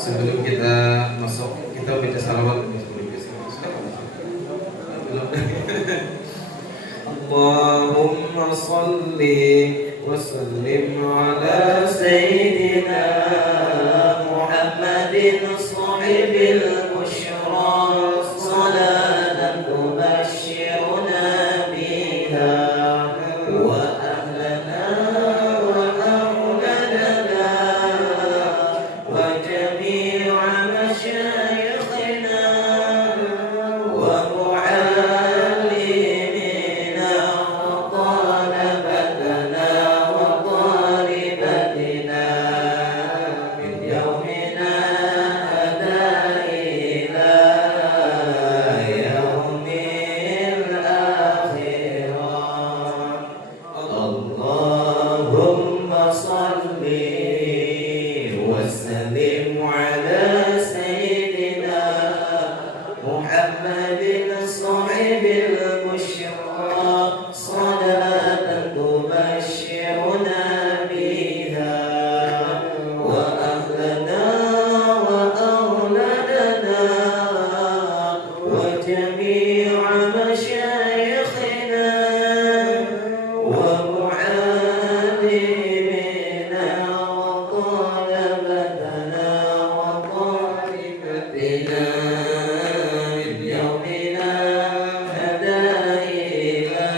Sebelum kita masuk, kita baca salawat sebelum kita Allahumma salli wa sallim ala sayyidina Muhammadin sahibil busyra salatan tubashshiruna biha wa ahlana wa auladana wa jami'a masyayikhina wa mu'allimina wa talabatana wa talibatina min yawmina hada ila yawmil akhirah. Allahumma salli wa sallim ala sayyidina Muhammadin sahibil busyra salatan tubashshiruna biha wa ahlana wa auladana wa jami'a masyayikhina wa mu'allimina wa talabatana wa talibatina min yawmina hada ila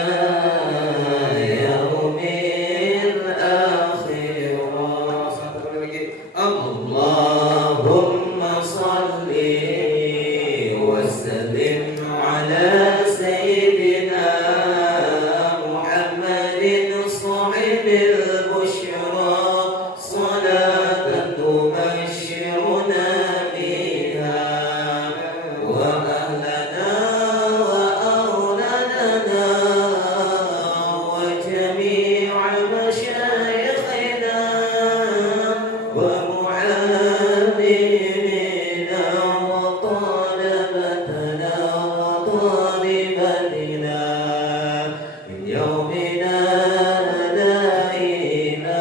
yawmil akhirah. Satu kali lagi. Allahumma salli wa sallim ala sayyidina Muhammadin sahibil busyra salatan tubashshiruna biha wa ahlana wa auladana wa jami'a masyayikhina wa mu'allimina wa talabatana wa talibatina min yawmina hada ila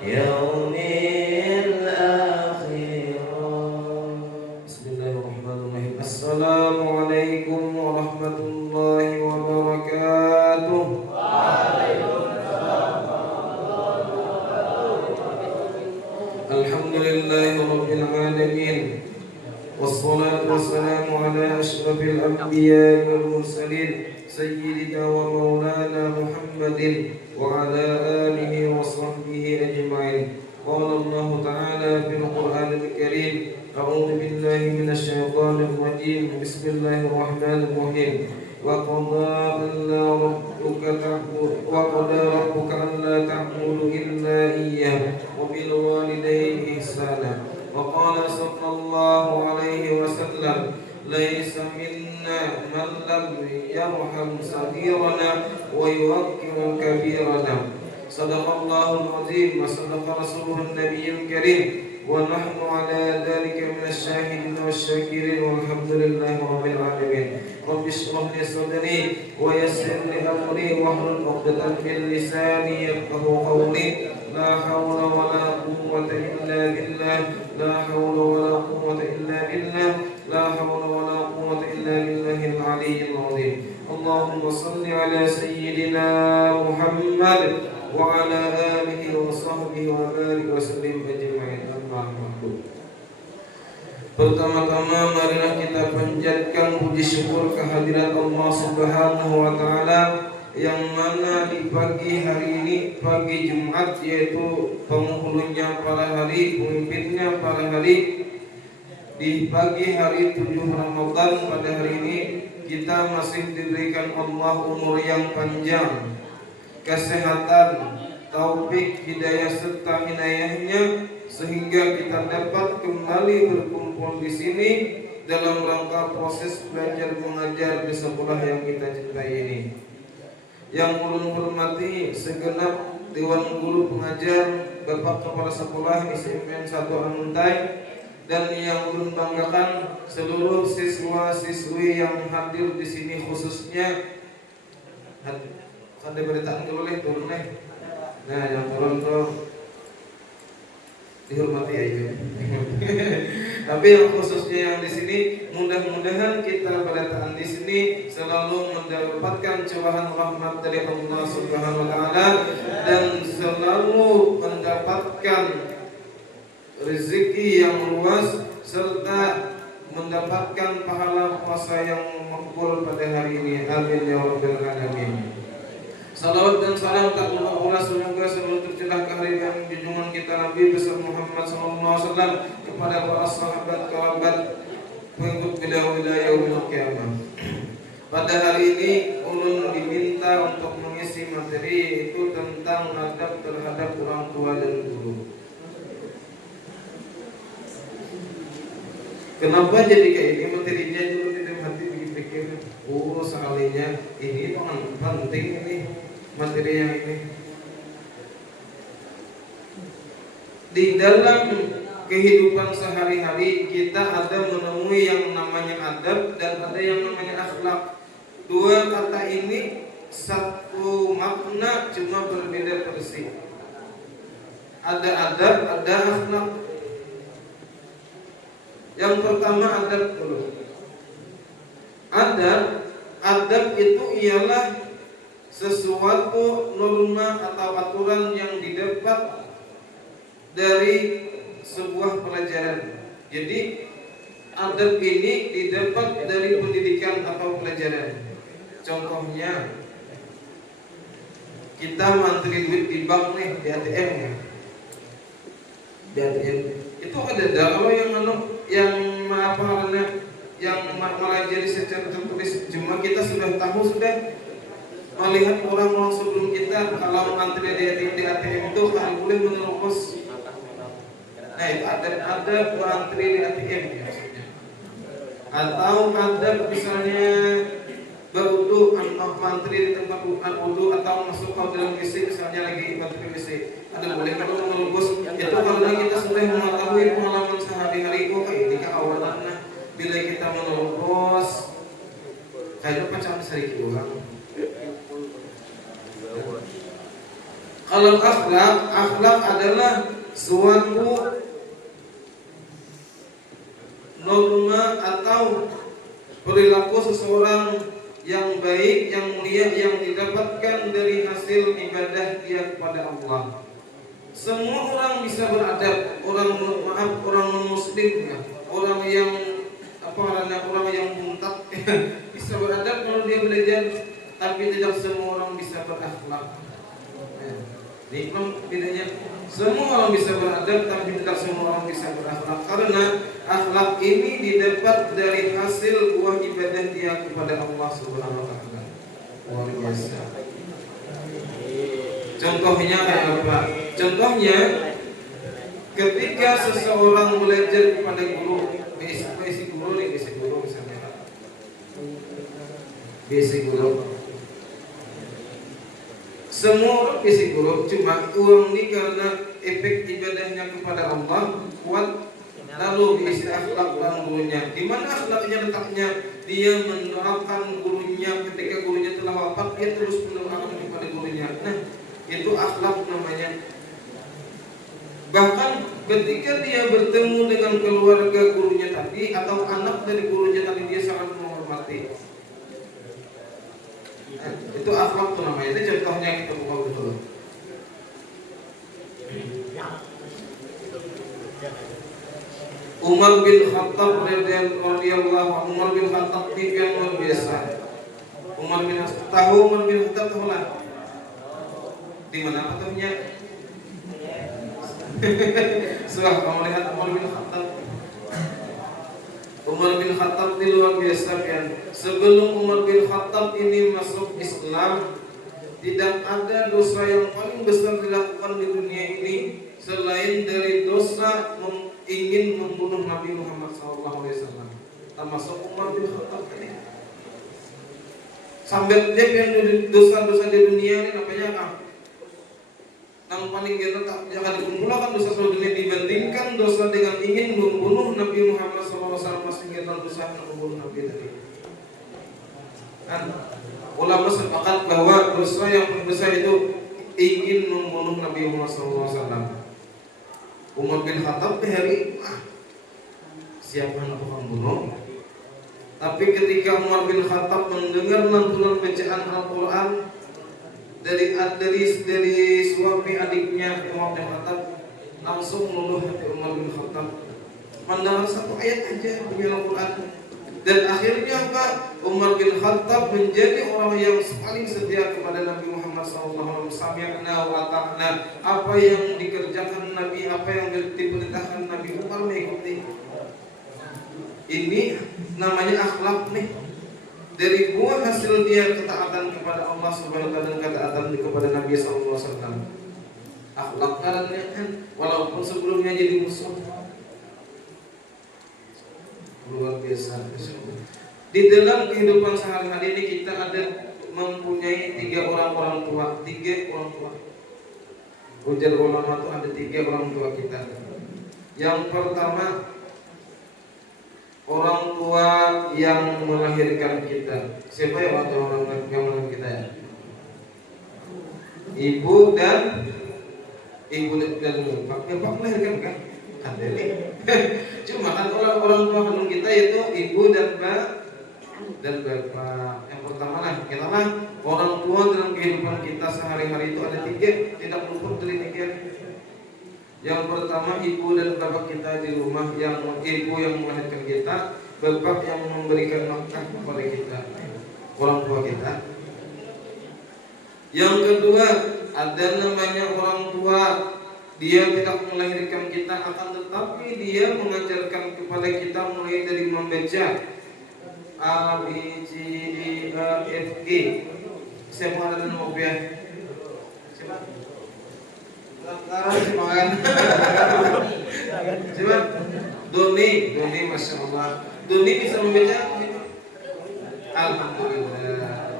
yawmil akhirah. Bismillahirrahmanirrahim. Assalamualaikum warahmatullahi wabarakatuh. Alhamdulillahi rabbil alamin. Wassalatu wassalamu ala asyrafil anbiya'i wal mursalin sayyidina wa maulana Muhammadin wa ala alihi wa sahbihi ajma'in. Qala Allah ta'ala fil Qur'anil Karim, a'udzu billahi minasy syaithanir rajim. Bismillahirrahmanirrahim. Wa qada rabbuka alla ta'budu illa iyyah wa bil walidayni ihsana. Wa qala sallallahu alaihi wasallam, laisa minna man lam yarham saghirana wa yuwaqqiru kabirana. Sadaqallahul azim wa sadaqa rasuluhun nabiyyul karim wa nahnu ala dhalika minasy syahidin wasyakirin walhamdulillahi rabbil alamin. Rabbi shrah li sadri wa yassir li amri wahlul 'uqdatam min lisani yafqahu qawli. La hawla wa la quwwata illa billah. La hawla wa la quwwata illa billah. La hawla wa la quwwata illa billahil aliyyil azim. Allahumma salli ala sayyidina Muhammad wa ala alihi wa sahbihi wa barik wa sallim ajma'in. Amma ba'du. Pertama-tama marilah kita panjatkan puji syukur kehadirat Allah Subhanahu wa taala yang mana di pagi hari ini, pagi Jumat, yaitu penghulunya para hari, pemimpinnya para hari, di pagi hari 7 Ramadan pada hari ini kita masih diberikan Allah umur yang panjang, kesehatan, taufik, hidayah serta inayahnya sehingga kita dapat kembali berkumpul di sini dalam rangka proses belajar mengajar di sekolah yang kita cintai ini. Yang ulun hormati segenap Dewan Guru Pengajar, Bapak Kepala Sekolah SMN 1 Amuntai, dan yang ulun banggakan seluruh siswa-siswi yang hadir di sini, khususnya ada beritaan boleh turun nih. Nah, yang turun tuh dihormati ya Ibu. Tapi yang khususnya yang di sini, mudah-mudahan kita berdatangan di sini selalu mendapatkan curahan rahmat dari Allah Subhanahu wa taala dan selalu mendapatkan rezeki yang luas serta mendapatkan pahala puasa yang makbul pada hari ini. Amin ya rabbal alamin. Salawat dan salam tak lupa semoga selalu tercurah kehadiran junjungan kita Nabi besar Muhammad SAW kepada para sahabat, kerabat, pengikut beliau ila yaumil qiyamah. Pada hari ini ulun diminta untuk mengisi materi itu tentang adab terhadap orang tua dan guru. Kenapa jadi kayak ini materinya dulu di dalam hati pikir, oh sekalinya ini penting ini materi yang ini. Di dalam kehidupan sehari-hari kita ada menemui yang namanya adab dan ada yang namanya akhlak. Dua kata ini satu makna cuma berbeda persis. Ada adab, ada akhlak. Yang pertama adab dulu. Adab itu ialah sesuatu norma atau aturan yang didapat dari sebuah pelajaran. Jadi adab ini didapat dari pendidikan atau pelajaran. Contohnya kita mantri duit di bank nih, di ATM ya. Di ATM itu ada kalau yang malah jadi secara tertulis, cuma kita sudah melihat orang sebelum kita kalau antri di ATM itu kan boleh menerobos. Nah itu ada antri di ATM maksudnya. Atau ada misalnya berwudu atau antri di tempat wudu atau masuk ke dalam WC misalnya lagi antri WC. Ada boleh kalau menerobos itu karena kita sudah mengetahui pengalaman sehari-hari. Oh ini awalnya bila kita menerobos kayaknya pacaran sedikit orang. Kalau akhlak adalah suatu norma atau perilaku seseorang yang baik, yang mulia, yang didapatkan dari hasil ibadah dia kepada Allah. Semua orang bisa beradab, orang non-muslim, orang yang orang yang muntak bisa beradab kalau dia belajar, tapi tidak semua orang bisa berakhlak. Ini bedanya. Semua orang bisa beradab, tapi tidak semua orang bisa berakhlak. Karena akhlak ini didapat dari hasil buah ibadah dia kepada Allah Subhanahu wa taala. Luar biasa. Contohnya kayak apa? Contohnya ketika seseorang belajar kepada guru, basic guru misalnya. Basic guru. Semua orang basic guru, cuma uang ini karena efek ibadahnya kepada Allah kuat, lalu diisi akhlak dan gurunya. Di mana akhlaknya letaknya? Dia mendoakan gurunya ketika gurunya telah wafat, dia terus mendoakan kepada gurunya. Nah, itu akhlak namanya. Bahkan ketika dia bertemu dengan keluarga gurunya tadi atau anak dari gurunya tadi, dia sangat menghormati. Nah, itu akhlak tuh namanya. Itu contohnya kita buka betul. Umar bin Khattab radhiyallahu anhu. Umar bin Khattab ini yang luar biasa. Umar bin Khattab tahu lah. Di mana patungnya? Surah kamu lihat Umar bin Khattab. Umar bin Khattab ini luar biasa kan. Sebelum Umar bin Khattab ini masuk Islam, tidak ada dosa yang paling besar dilakukan di dunia ini selain dari dosa ingin membunuh Nabi Muhammad SAW. Termasuk Umar bin Khattab ini. Sampai dia yang dosa-dosa di dunia ini namanya apa? Yang paling kita jangan dikumpulkan dosa seluruh dunia dibandingkan dosa dengan ingin membunuh Nabi Muhammad SAW. Masih kita dosa membunuh Nabi tadi. Kan ulama sepakat bahwa dosa yang paling besar itu ingin membunuh Nabi Muhammad SAW. Umar bin Khattab hari siapa yang tukang bunuh. Tapi ketika Umar bin Khattab mendengar lantunan bacaan Al-Quran dari suami adiknya Umar bin Khattab, langsung luluh hati Umar bin Khattab. Mendengar satu ayat aja demi Al-Quran. Dan akhirnya apa? Umar bin Khattab menjadi orang yang paling setia kepada Nabi Muhammad SAW. Sami'na wa ata'na. Apa yang dikerjakan Nabi, apa yang diperintahkan Nabi, Umar mengikuti. Ini namanya akhlak nih. Dari buah hasil dia ketaatan kepada Allah Subhanahu wa taala dan ketaatan kepada Nabi SAW. Akhlak karena walaupun sebelumnya jadi musuh. Luar biasa. Di dalam kehidupan sehari-hari ini kita ada mempunyai tiga orang tua. Ujar ulama itu ada tiga orang tua kita. Yang pertama, orang tua yang melahirkan kita. Siapa ya orang tua yang melahirkan kita ya? Ibu dan bapak melahirkan kan? Ada nih. Cuma kan orang tua kandung kita yaitu ibu dan bapak. Yang pertama lah, kita lah orang tua dalam kehidupan kita sehari-hari itu ada tiga, tidak luput dari tiga. Yang pertama ibu dan bapak kita di rumah, yang ibu yang melahirkan kita, bapak yang memberikan nafkah kepada kita, orang tua kita. Yang kedua ada namanya orang tua. Dia tidak melahirkan kita, akan tetapi dia mengajarkan kepada kita mulai dari membaca A, B, C, D, E, F, G. Siapa ada nama ya? Siapa? Semangat. Siapa? Doni, masya Allah. Doni bisa membaca? Alhamdulillah.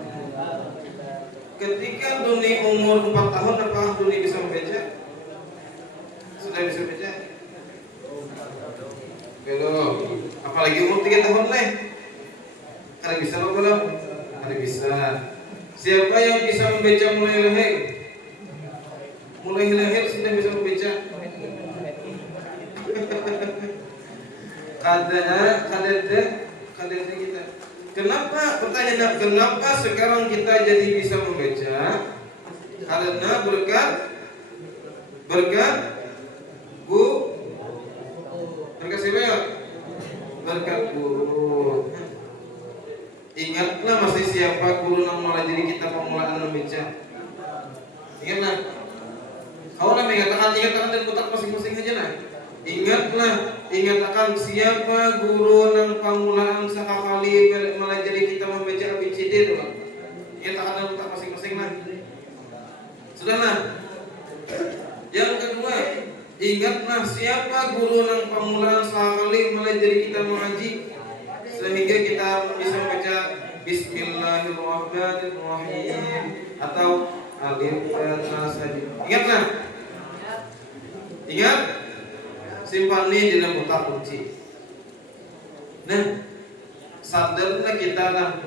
Ketika Doni umur 4 tahun, apakah Doni bisa membaca? Sudah bisa baca? Belum. Apalagi umur 3 tahun lah. Ada bisa apa belum? Ada bisa. Siapa yang bisa membaca mulai lahir? Mulai lahir sudah bisa membaca. Kadang kita. Kenapa? Pertanyaan kenapa sekarang kita jadi bisa membaca? Karena berkat siapa ya? Berkat guru. Ingatlah masih siapa guru yang malah jadi kita pemulaan membaca. Ingatlah. Kau lah ingatkan dan kotak masing-masing aja lah. Ingatkan siapa guru yang pemulaan sekali malah jadi kita membaca ABCD itu lah. Ingatkan dan kotak masing-masing lah. Sudahlah. Yang kedua, ingatlah siapa guru yang pemulaan sekali malah jadi kita mengaji sehingga kita bisa membaca Bismillahirrahmanirrahim atau Alif Lam Mim. Ingatlah. Ingat, simpan ini di dalam kotak kunci. Nah, sadarlah kita lah.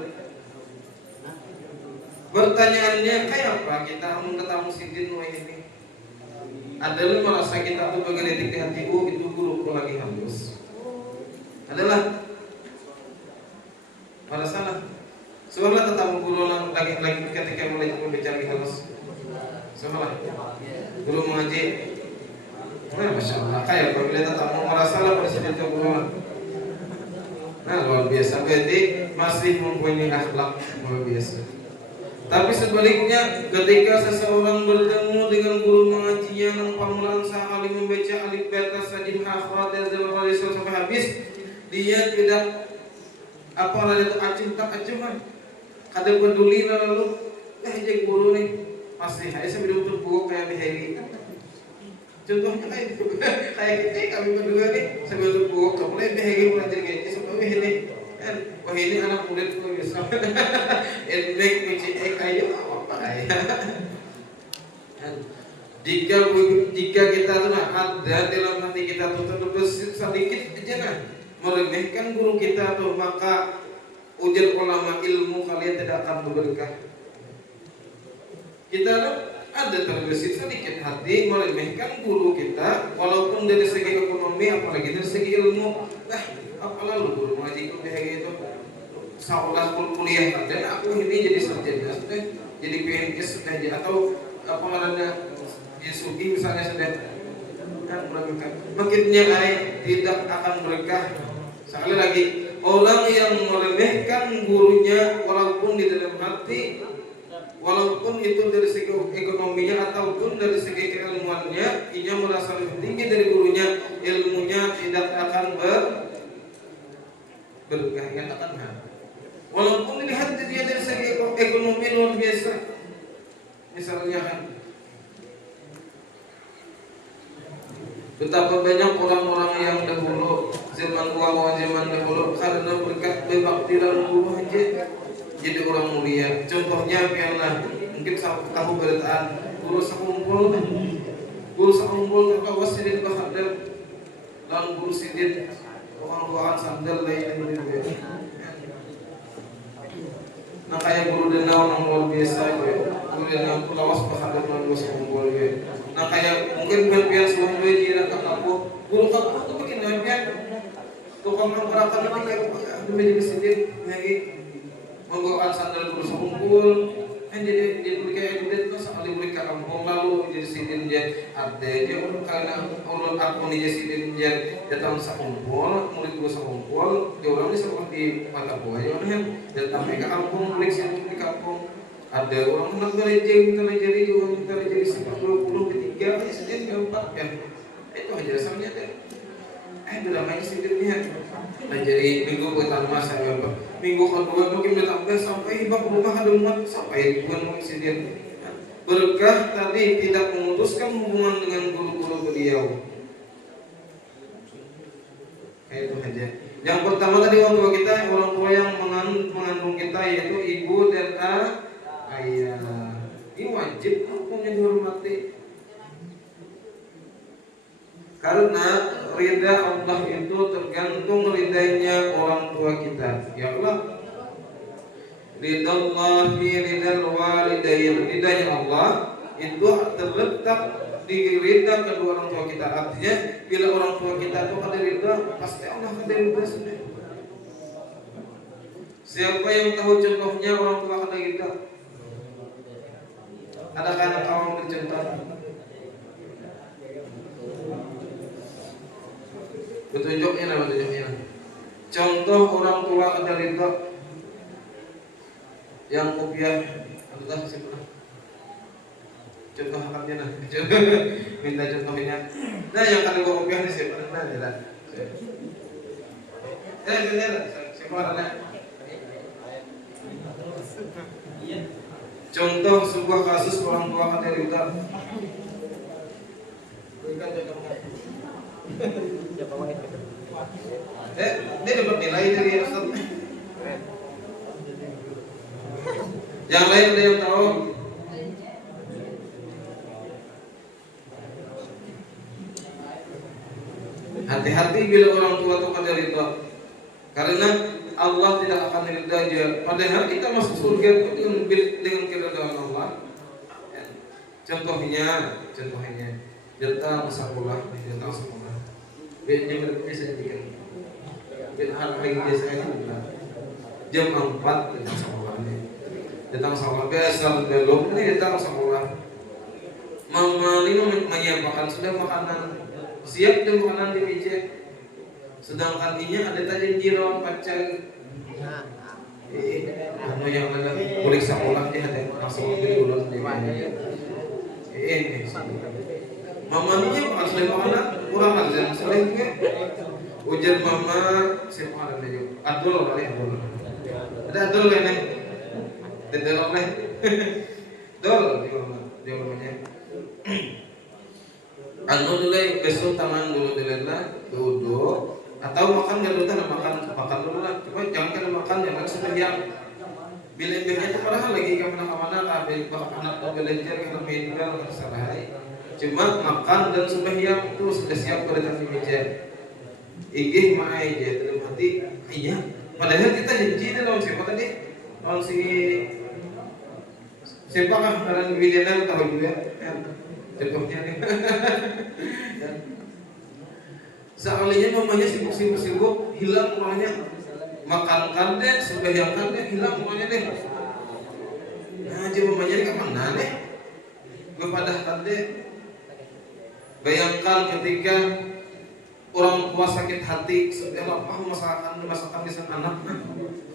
Pertanyaannya kayak apa kita ketemu sidin ini? Adalah merasa kita tuh bergelitik di hatiku itu guruku lagi halus. Adalah salah. Soalnya tetap guru lagi ketika mulai membicara halus. Sama guru mengaji. Masya Allah. Kayak apabila tetap merasa lah pada saat itu guru. Nah luar biasa. Berarti masih mempunyai akhlak luar biasa. Tapi sebaliknya ketika seseorang bertemu dengan guru mengajinya yang pamulan sekali membaca alif beta sajim akhirat dari sampai habis, dia tidak apalagi itu acung tak acungan, kada peduli lalu jadi guru nih masih saya sebelum terbuka kayak beheri. Contohnya kayak kita kami berdua nih sebelum terbuka mulai beheri belajar gitu sampai beheri. Wah ini anak muridku bisa endek menci kayu apa ya? Jika kita tuh ada dalam hati kita tuh terbesit sedikit aja nah meremehkan guru kita tuh, maka ujar ulama ilmu kalian tidak akan berberkah. Kita tuh Ada terbesit sedikit hati meremehkan guru kita, walaupun dari segi ekonomi, apalagi dari segi ilmu. Apalah lu guru ngaji kayak gitu, seolah kuliah dan aku ini jadi sarjana sudah, jadi PNS sudah, atau apa namanya Yasuki misalnya sudah, kan mereka makinnya tidak akan berkah. Sekali lagi, orang yang meremehkan gurunya walaupun di dalam hati, walaupun itu dari segi ekonominya ataupun dari segi keilmuannya, ia merasa lebih tinggi dari gurunya, ilmunya tidak akan berkah, yang akan walaupun dilihat dia dari segi ekonomi luar biasa. Misalnya kan, betapa banyak orang-orang yang dahulu zaman dahulu karena berkat berbakti dalam guru aja jadi orang mulia. Contohnya pianlah, mungkin tahu beritaan guru sekumpul terkawas sidin bahadar dan guru sidin orang sandal lain ini. Nah kayak guru denau yang luar biasa gitu. Guru denau terkawas bahadar dan guru sekumpul gitu. Nah kayak mungkin pian suami dia nak kampung, guru kampung tu bikin pian tukang menggerakkan lagi demi sidin lagi. Menggunakan sandal guru sekumpul, jadi kayak itu sekali beli ke kampung lalu jadi sidin jadi ada dia karena ulun aku nih jadi sidin jadi datang sekumpul murid guru sekumpul dia orang ini seperti mata buah ya kan datang ke kampung beli sidin di kampung ada orang nak jadi juga jadi sekitar 20 ketiga sidin keempat ya itu aja asalnya deh beramai sidinnya jadi minggu pertama saya minggu kedua mungkin bertambah sampai bab rumah ada umat sampai bukan sidin berkah tadi tidak memutuskan hubungan dengan guru-guru beliau. Kayak itu aja. Yang pertama tadi orang tua kita, orang tua yang mengandung kita yaitu ibu dan ayah. Ini wajib hukumnya dihormati. Karena ridha Allah itu tergantung ridhanya orang tua kita. Ya Allah, ridallah fi ridal walidain. Ridhanya Allah itu terletak di ridha kedua orang tua kita. Artinya bila orang tua kita itu ada ridha, pasti Allah ada ridha sendiri. Siapa yang tahu contohnya orang tua ada ridha? Adakah anak kamu bercontoh? Petunjuknya. Contoh orang tua ada ridha yang kopiah adalah siapa? Contoh akalnya nah. Minta contohnya. Nah yang kali gua kopiah ini siapa? Nah jelas. Siapa orangnya? Contoh sebuah kasus orang tua ada ridha. Berikan contohnya. Dia dapat nilai dari Ustaz. Yang lain ada yang tahu? Hati-hati bila orang tua itu kada ridha. Karena Allah tidak akan ridha aja. Padahal kita masuk surga dengan keridhaan Allah. Contohnya datang sekolah. Biasanya mereka saya bikin. Hari biasanya jam 4 datang sekolahnya. Datang sekolah besar belum ini datang sekolah. Mama ini menyiapkan sudah makanan siap dan makanan di meja. Sedangkan ini ada tadi jiron pacang. Anu yang ada boleh sekolah dia ada masuk ke dulu di mana. Mama ini makan sudah makanan kurang aja selain juga. Ujar mama siapa ada lagi? Adul kali Adul. Ada Adul kan nih? Tidak nih. Dol dia namanya. Anu dulu besok tangan dulu duduk atau makan gadutan makan dulu lah. Cuma jangan kena makan jangan sepanjang. Bila-bila itu padahal lagi kemana-mana kabel anak belajar kalau meninggal salah. Cuma makan dan sembahyang itu sudah siap pada di meja. Igih mah aja dalam hati iya. Padahal kita janji dalam siapa tadi? Lawan si Siapakah orang milenial tahu juga? Contohnya nih. Sekalinya mamanya sibuk hilang uangnya, makan deh, sembahyangkan deh, hilang uangnya deh. Nah, jadi mamanya ini kemana deh? Bepadahkan deh. Bayangkan ketika orang tua sakit hati, sudah apa masakan bisa anak,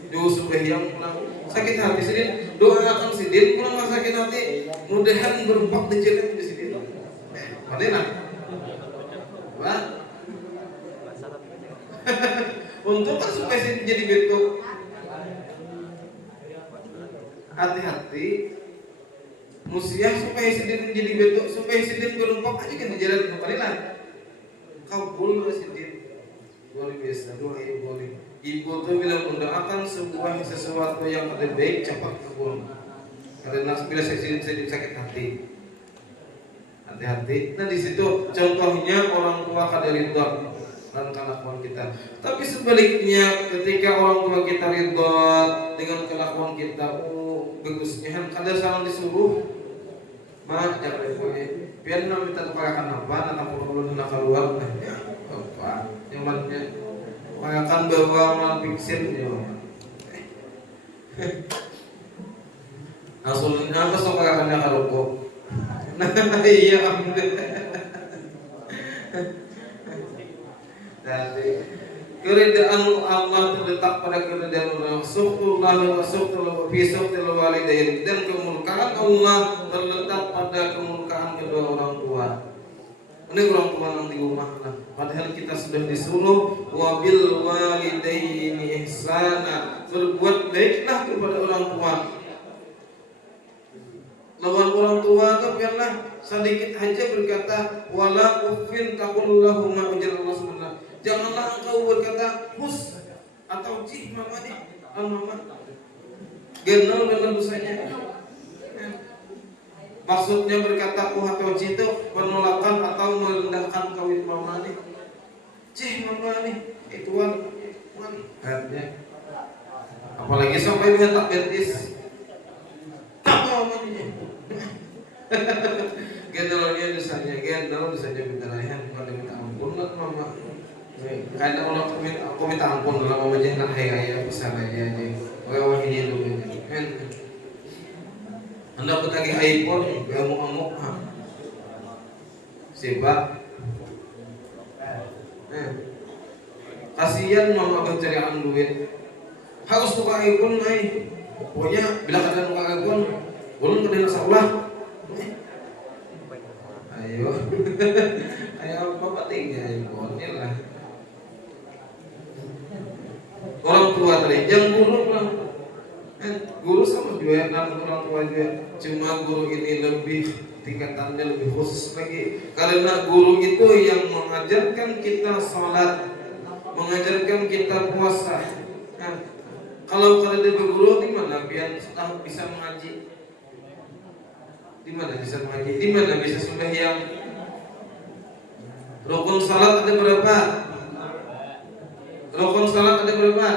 jauh sembahyang pulang sakit hati sedih, doakan sidin pulang sakit hati, mudahan berempat dijelek di sidin. Mana nak? Wah. Untuk kan supaya sidin jadi betul. Hati-hati. Musiah supaya sidin jadi betul, supaya sidin berempat aja kan di jalan kembali lah. Kabul sidin. Luar biasa, doa ibu boleh. Ibu tuh bilang mendoakan sesuatu yang ada baik cepat kabul. Karena bila sidin sakit hati. Hati-hati. Nah di situ contohnya orang tua kada ridha dan kelakuan kita. Tapi sebaliknya ketika orang tua kita ridha dengan kelakuan kita, bagusnya kada salah disuruh. Mak jangan boleh. Biar nak minta tukarkan apa, nak perlu nak keluar, ya apa? Nyamannya, tukarkan bawang lan piksin nyaman. Asalnya apa sok tukarkannya kalau kok? Nah iya Jadi keridaan Allah terletak pada keridaan Allah. Syukurullah wa syukurullah fi syukuril walidain, dan kemurkaan Allah terletak pada kemurkaan kedua orang tua. Ini orang tua yang di rumah lah. Padahal kita sudah disuruh wabil walidaini ihsana, berbuat baiklah kepada orang tua. Lawan orang tua itu biarlah sedikit aja berkata wala uffin taqullahumma ujar Allah Subhanahu. Janganlah engkau berkata hus atau cih mama nih, mama. Genol dengan dosanya. Maksudnya berkata atau cih itu penolakan atau merendahkan kawin mama nih. Cih mama nih, ituan. Artinya apalagi sampai dia tak betis. Gendolnya dosanya minta layan, pada minta ampun lah mama. Karena orang aku minta ampun dalam mama jangan hayaya besar aja. Wah ini dulu kan. Anda petagi iPhone, amuk sebab kasihan mama bercarian duit. Harus buka iPhone pokoknya bila kalian buka iPhone belum kena salah. Ayo bapak tinggal iPhone lah. Orang tua tadi yang guru sama juga dan orang tua juga, cuma guru ini lebih tingkatannya lebih khusus lagi karena guru itu yang mengajarkan kita sholat, mengajarkan kita puasa. Kalau dia berguru di mana biar bisa mengaji? Di mana bisa mengaji? Di mana bisa sembahyang? Rukun salat ada berapa? Rukun salat ada berapa?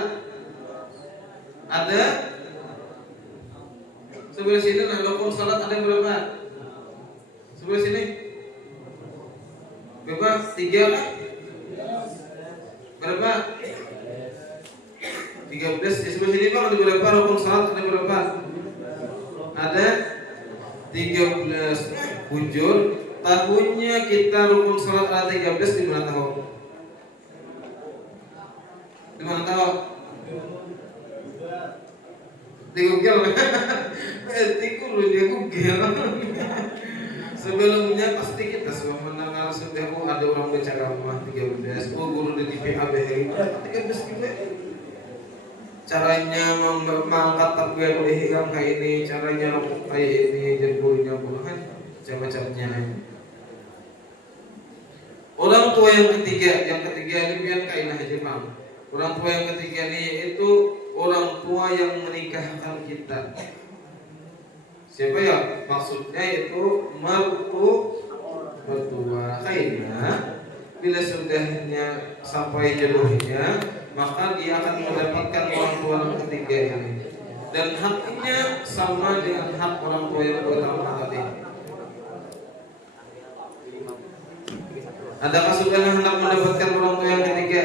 Ada? Sebelah sini nah, rukun salat ada berapa? Sebelah sini? Berapa? 3 lah? Berapa? 13. Di sebelah sini Bang ada berapa rukun salat ada berapa? Ada 13. Bujur tahunnya kita rukun salat ada 13 di mana tahu? Di mana tahu? Di Google. Berarti kurunya Google. Sebelumnya pasti kita semua mendengar sudah ada orang bicara rumah 13. Guru di TPA BHI 13 juga. Caranya mengangkat takbir ihram kayak ini, caranya rukuk kayak ini, jadwalnya puluhan macam-macamnya. Orang tua yang ketiga ini biar kainah Jepang. Orang tua yang ketiga ini yaitu orang tua yang menikahkan kita. Siapa ya? Maksudnya itu mertua kainah. Bila sudahnya sampai jodohnya, maka dia akan mendapatkan orang tua yang ketiga ini. dan haknya sama dengan hak orang tua yang pertama tadi. Adakah sudah hendak mendapatkan orang tua yang ketiga?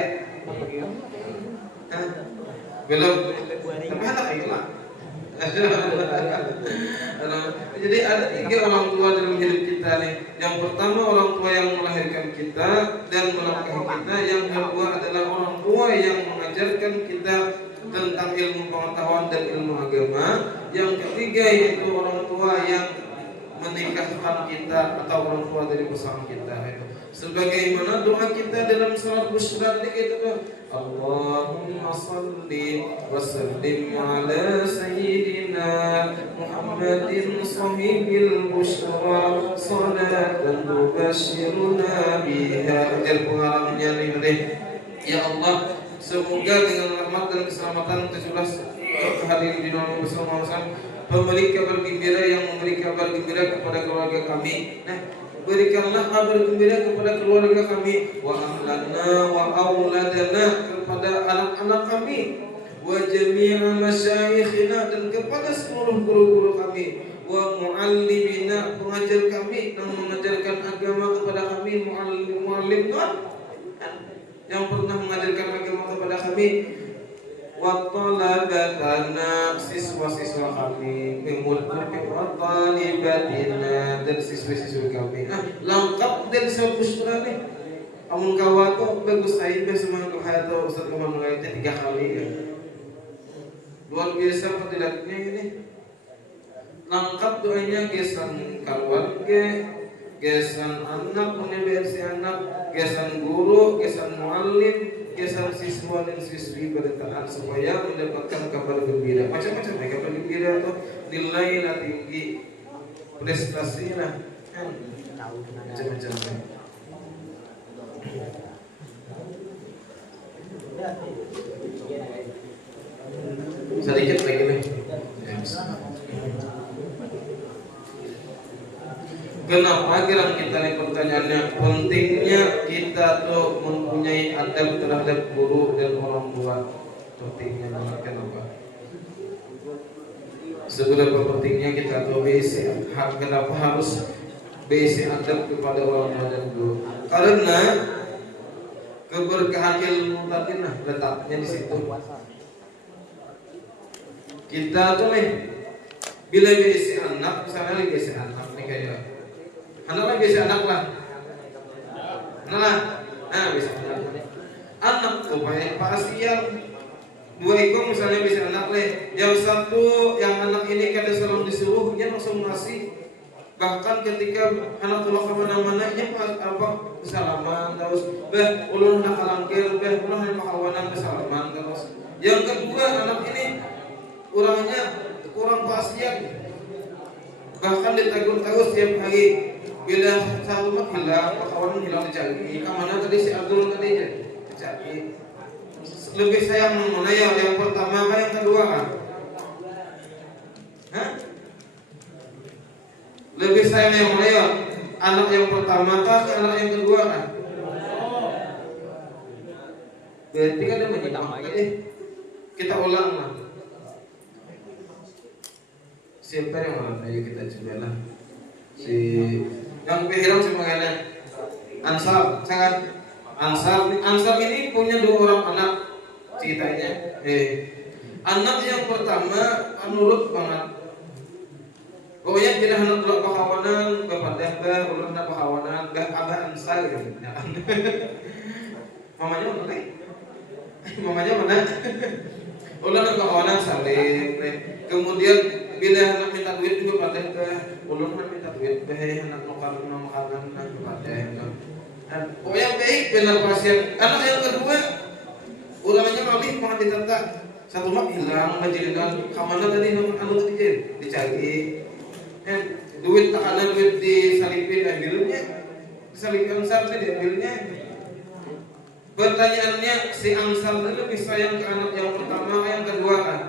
Belum. Tapi hendak itulah. Jadi ada 3 orang tua dalam hidup kita nih. Yang pertama orang tua yang melahirkan kita dan menafkahi kita. Yang kedua adalah orang tua yang mengajarkan kita tentang ilmu pengetahuan dan ilmu agama. Yang ketiga yaitu orang tua yang menikahkan kita atau orang tua dari pasangan kita. Sebagaimana doa kita dalam salat Bushra itu tuh, Allahumma salli wa sallim ala sayyidina Muhammadin sahibil bushra salatan tubashiruna biha. Pengarangnya nih, ya Allah, semoga dengan rahmat dan keselamatan tercurah kehadiran di dalam bersama pemberi kabar gembira yang memberi kabar gembira kepada keluarga kami. Nah, berikanlah kabar gembira kepada keluarga kami, wa ahlana wa auladana, kepada anak-anak kami, wa jami'a masyayikhina, dan kepada seluruh guru-guru kami, wa muallimina, pengajar kami yang mengajarkan agama kepada kami, muallim yang pernah mengajarkan agama kepada kami, wa talabatana, siswa-siswa kami, wa talibatina, dan siswa-siswa kami. Lengkap dan sebusra nih. Amun kawato bagus aja semua kehayato Ustaz Kamal mengajar 3 kali ya. Luar biasa fadilatnya ini. Lengkap doanya gesan keluarga, gesan anak, punya versi anak, gesan guru, gesan muallim, gesan siswa dan siswi pada taat supaya mendapatkan kabar gembira. Macam-macam kabar gembira atau nilai tinggi, prestasi lah, macam-macam. Sedikit lagi nih. Kenapa kira kita nih pertanyaannya pentingnya kita tuh mempunyai adab terhadap guru dan orang tua? Pentingnya banget, kenapa? Seberapa pentingnya kita tuh basic hak, kenapa harus basic adab kepada orang tua dan guru? Karena keberkahan ilmu tadi letaknya di situ. Kita tuh nih bila basic anak, misalnya lagi basic anak nih kayak anak biasa anak lah. Bisa anak tuh banyak pasien 2 ekor misalnya bisa anak yang satu yang anak ini kada selalu disuruh dia langsung ngasih. Bahkan ketika anak tulah kemana-mana nya apa salaman terus ulun nak kalangkir ulun nak kawanan salaman terus. Yang kedua anak ini orangnya kurang pasien, bahkan ditegur-tegur setiap hari. Bila satu mak hilang, kawan hilang dicari. Kemana tadi si Abdul tadi dicari. Lebih sayang mana yang pertama kah yang kedua kah? Lebih sayang yang mana ya? Anak yang pertama kah, anak yang kedua kah? Berarti kan ada menyimak. Kita ulang lah. Siapa yang mana? Ayo kita coba lah. Yang kehiram semuanya Ansar, sangat Ansar ini punya 2 orang anak ceritanya. Anak yang pertama nurut banget. Pokoknya tidak hendak belok pahawanan, bapak ulun hendak pahawanan, abah Ansar gitu. Mamanya mana? Mamanya mana? Ulun hendak pahawanan salim. Kemudian bila anak minta duit juga pada ulun minta duit, anak nukar makanan pada. Pokoknya baik benar pasien. Anak yang kedua, ulamanya malih banget ditata. Satu mak hilang, ngajilinan. Kamana tadi anu tadi dicari. Duit tak ada duit disalipin, ambilnya. Disalipin Ansar diambilnya. Pertanyaannya si Ansar lebih sayang ke anak yang pertama, yang kedua kan?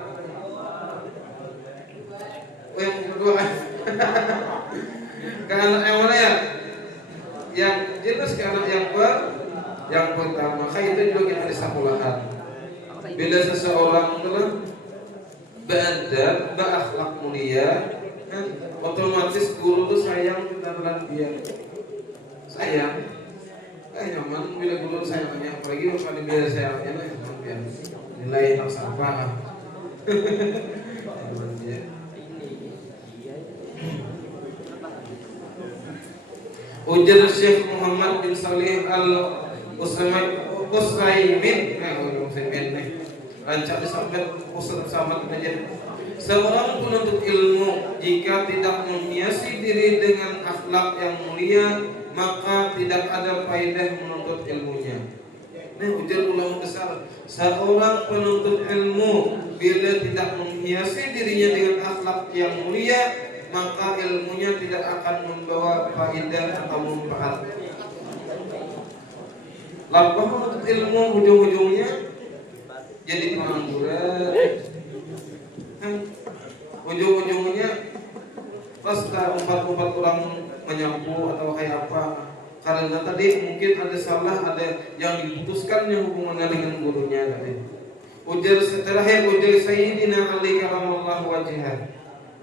Yang kedua ke anak yang mana ya? Yang jelas ke anak yang pertama. Itu juga yang ada sekolahan. Bila seseorang telah beradab, berakhlak mulia, kan otomatis guru tuh sayang terhadap dia. Sayang, nyaman bila guru sayangnya, apalagi kalau dia sayangnya lah nyaman biar nilai tak sampah. Nyaman dia. Ujar Syekh Muhammad bin Salih Al-Utsaimin, rancak disampaikan Ustaz Samad Najib. Seorang penuntut ilmu jika tidak menghiasi diri dengan akhlak yang mulia, maka tidak ada faedah menuntut ilmunya. Nah, ujar ulama besar, seorang penuntut ilmu bila tidak menghiasi dirinya dengan akhlak yang mulia, maka ilmunya tidak akan membawa faedah atau manfaat. Lapah menuntut ilmu ujung-ujungnya jadi pengangguran. Ujung-ujungnya pas empat orang menyapu atau kayak apa, karena tadi mungkin ada salah, ada yang diputuskannya hubungannya dengan gurunya tadi. Ujar terakhir ujar Sayyidina Ali karamallahu wajhah.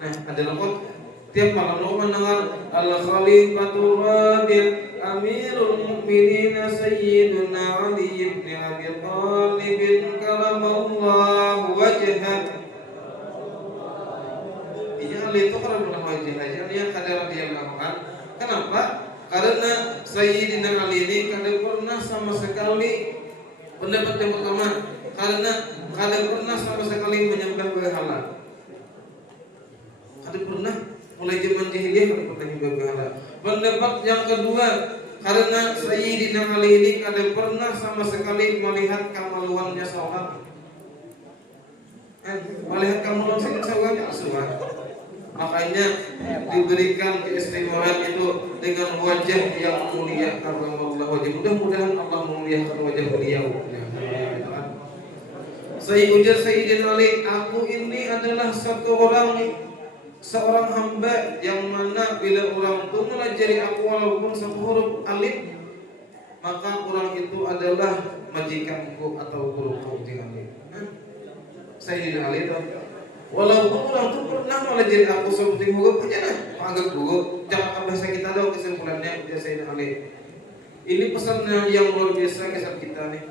Nah, ada lokot tiap malam lo mendengar Al-Khalifatul Rabi' Amirul Mukminin Sayyiduna Ali ibn Abi Thalib karamallahu wajhah. Ali itu kan bernama wajah yang kadang radhiyallahu anhu. Kenapa? Karena Sayyidina Ali ini kadang pernah sama sekali, pendapat yang pertama, karena kadang pernah sama sekali menyembah berhala. Kadang pernah mulai zaman jahiliyah kadang pernah menyembah berhala. Pendapat yang kedua, karena Sayyidina Ali ini kadang pernah sama sekali melihat kemaluannya seorang. Melihat kemaluan seorang semua. Makanya diberikan keistimewaan itu dengan wajah yang mulia karena Allah wajah. Mudah-mudahan Allah memuliakan wajah beliau. Saya ujar Sayyidina Ali, aku ini adalah seorang hamba yang mana bila orang itu mengajari aku walaupun satu huruf alif, maka orang itu adalah majikanku atau guruku. Sayyidina Ali itu walaupun orang itu pernah mengajari aku seperti huruf aja lah, anggap guru. Jangan bahasa kita dong kesimpulannya udah Sayyidina Ali. Ini pesan yang luar biasa kesan kita nih.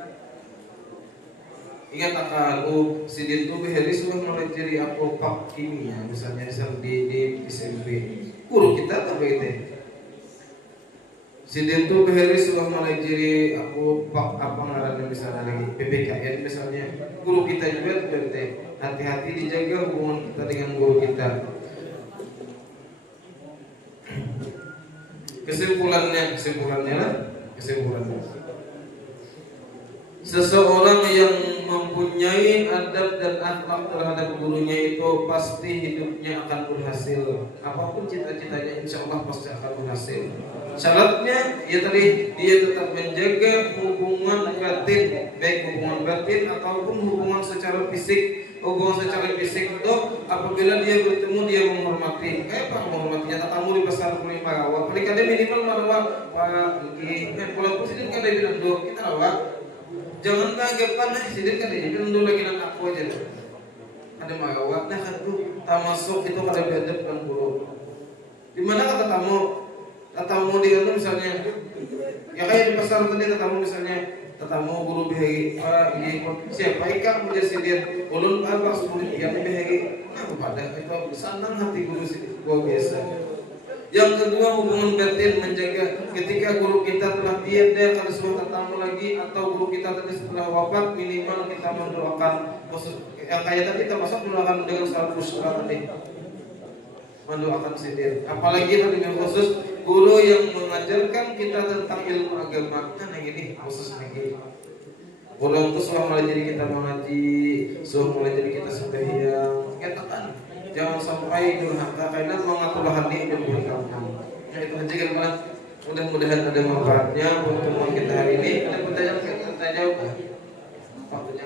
Ingat aku sidin tuh hari sudah mengajari aku bab kimia, misalnya di SMP. Guru kita tak begitu. Sidin tuh hari sudah mengajari aku bab apa ngarannya misalnya lagi PPKN misalnya. Guru kita juga begitu. Hati-hati dijaga hubungan kita dengan guru kita. Kesimpulannya seseorang yang mempunyai adab dan akhlak terhadap gurunya itu pasti hidupnya akan berhasil. Apapun cita-citanya insya Allah pasti akan berhasil. Syaratnya ya tadi dia tetap menjaga hubungan batin, baik hubungan batin ataupun hubungan secara fisik. Hubungan secara fisik itu apabila dia bertemu dia menghormati. Kayak apa menghormatinya? Tamu di pasar kuning Parawa. Paling kada minimal marwah Pak Iki. Kalau presiden kada bilang do kita rawat. Jangan banggapan presiden kada bilang do lagi nak aku aja. Ada marwah. Nah kan tuh tamasuk itu kada beradab kan guru. Di mana kata tamu di itu misalnya. Ya kayak di pasar tadi tamu misalnya. Tetamu guru bihagi siapa ikan menjadi dia ulun apa sebelum dia bihagi nah kepada itu senang hati guru luar biasa. Yang kedua hubungan batin menjaga ketika guru kita telah tiada kalau sudah tetamu lagi atau guru kita tadi setelah wafat minimal kita mendoakan khusus yang kayak tadi termasuk mendoakan dengan salat musyrah tadi mendoakan sindir. Apalagi tadi yang khusus guru yang mengajarkan kita tentang ilmu agama kan yang ini khusus lagi. Orang itu sudah mulai jadi kita mengaji, sudah mulai jadi kita sembahyang. Katakan jangan sampai durhaka karena mengatur hati dan berkampung. Nah itu aja kan. Mudah-mudahan ada manfaatnya untuk pertemuan kita hari ini. Ada pertanyaan kita jawab. Waktunya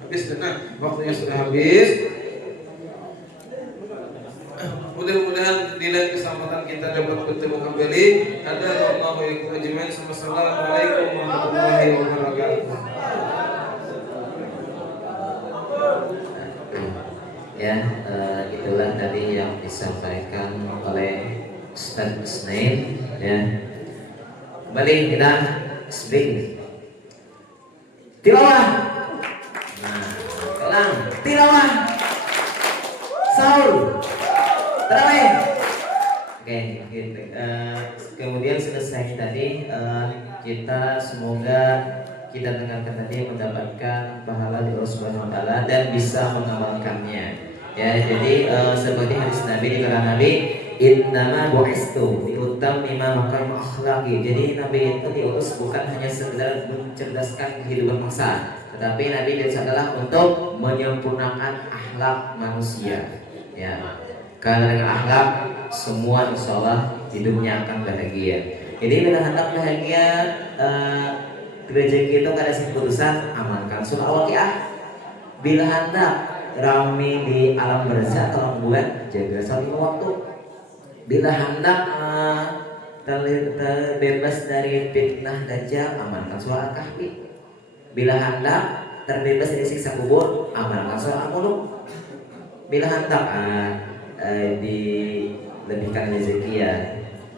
habis, nah waktunya sudah habis. Mudah-mudahan di lain kesempatan kita dapat bertemu kembali. Ada Allahu yakum ajmain. Assalamualaikum warahmatullahi wabarakatuh. disampaikan oleh Ustaz Ismail ya. Kembali kita speak tilawah. Nah, ulang tilawah. Sahur. Tarawih. Oke, gitu. Kemudian selesai tadi kita semoga kita dengarkan tadi mendapatkan pahala di Allah Subhanahu wa taala dan bisa mengamalkannya. Ya, jadi seperti hadis Nabi di kata Nabi, innama bu'istu liutammima makarim akhlaqi. Jadi Nabi itu diutus bukan hanya sekedar mencerdaskan kehidupan bangsa, tetapi Nabi diutus adalah untuk menyempurnakan akhlak manusia. Ya, karena dengan akhlak semua insya Allah hidupnya akan bahagia. Jadi bila hendak bahagia rezeki itu kada sih keputusan amalkan surah Al-Waqiah. Bila hendak rame di alam barzah tolong buat jaga salat waktu. Bila hendak terbebas dari fitnah dajjal amalkan surah Al-Kahfi. Bila hendak terbebas dari siksa kubur amalkan surah Al-Mulk. Bila hendak dilebihkan rezeki ya,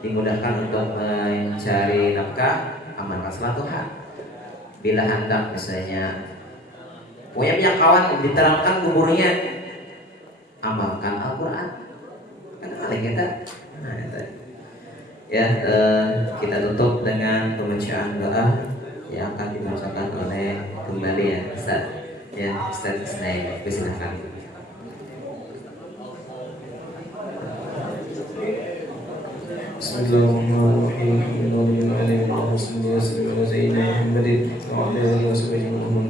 dimudahkan untuk mencari nafkah amalkan salat duha. Bila hendak misalnya punya kawan diterangkan kuburnya amalkan Al-Quran. Kan paling kita ya, kita tutup dengan pembacaan doa yang akan dibacakan oleh kembali ya Ustaz Isnail. Silakan. Bismillahirrahmanirrahim. Alhamdulillahirabbil alamin. Wassalatu wassalamu ala sayyidina Muhammadin wa ala alihi wa sahbihi wa man